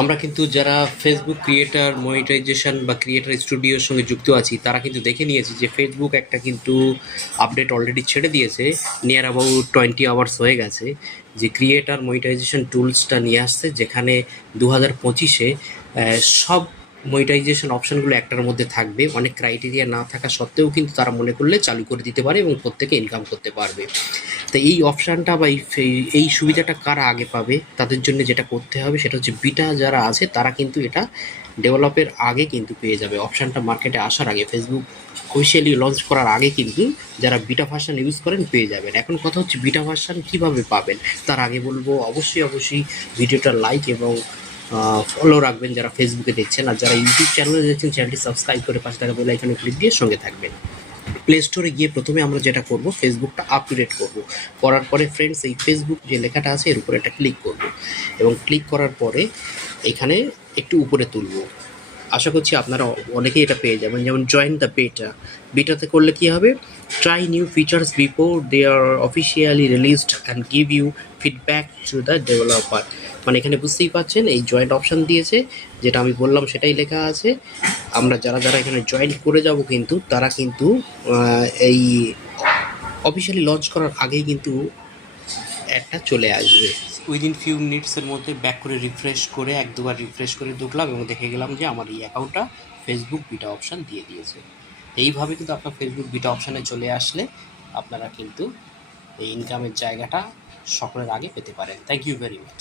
আমরা কিন্তু যারা ফেসবুক ক্রিয়েটার মনিটাইজেশন বা ক্রিয়েটার স্টুডিওর সঙ্গে যুক্ত আছি, তারা কিন্তু দেখে নিয়েছি যে ফেসবুক একটা কিন্তু আপডেট অলরেডি ছেড়ে দিয়েছে নিয়ার অ্যাবাউট টোয়েন্টি আওয়ার্স হয়ে গেছে, যে ক্রিয়েটার মনিটাইজেশন টুলসটা নিয়ে আসছে, যেখানে দু হাজার পঁচিশে সব মনিটাইজেশন অপশনগুলো একটার মধ্যে থাকবে। অনেক ক্রাইটেরিয়া না থাকা সত্ত্বেও কিন্তু তারা মনে করলে চালু করে দিতে পারে এবং প্রত্যেকে ইনকাম করতে পারবে। তো এই অপশানটা বা এই সুবিধাটা কারা আগে পাবে, তাদের জন্য যেটা করতে হবে সেটা হচ্ছে বিটা যারা আছে তারা কিন্তু এটা ডেভেলপের আগে কিন্তু পেয়ে যাবে। অপশানটা মার্কেটে আসার আগে ফেসবুক অফিসিয়ালি লঞ্চ করার আগে কিন্তু যারা বিটা ভার্সান ইউজ করেন পেয়ে যাবেন। এখন কথা হচ্ছে বিটা ভার্সান কীভাবে পাবেন, তার আগে বলব অবশ্যই অবশ্যই ভিডিওটা লাইক এবং ফলো রাখবেন যারা ফেসবুকে দেখছেন আর যারা ইউটিউব চ্যানেলে দেখছেন চ্যানেলটি সাবস্ক্রাইব করে পাশে থাকা বেল আইকনে ক্লিক দিয়ে সঙ্গে থাকবেন। প্লে স্টোরে গিয়ে প্রথমে আমরা যেটা করব ফেসবুকটা আপ টু ডেট করব। করার পরে ফ্রেন্ডস এই ফেসবুক যে লেখাটা আছে, এর উপরে একটা ক্লিক করব। এবং ক্লিক করার পরে এখানে একটু উপরে তুলব। আশা করছি আপনারা অনেকেই এটা পেয়ে যাবেন। যেমন জয়েন দ্য বেটা বেটাতে করলে কি হবে? Try new features before they are officially released and give you feedback to the developer মানে এখানে বুঝতেই পাচ্ছেন, এই জয়েন্ট অপশান দিয়েছে, যেটা আমি বললাম সেটাই লেখা আছে। আমরা যারা যারা এখানে জয়েন্ট করে যাব কিন্তু, তারা কিন্তু এই অফিসিয়ালি লঞ্চ করার আগেই কিন্তু একটা চলে আসবে। উইদিন ফিউ মিনিটসের মধ্যে ব্যাক করে রিফ্রেশ করে, এক দুবার রিফ্রেশ করে ঢুকলাম এবং দেখে গেলাম যে আমার এই অ্যাকাউন্টটা ফেসবুক বিটা অপশান দিয়ে দিয়েছে। এইভাবে কিন্তু আপনার ফেসবুক বিটা অপশানে চলে আসলে আপনারা কিন্তু এই ইনকামের জায়গাটা সকলের আগে পেতে পারেন। Thank you very much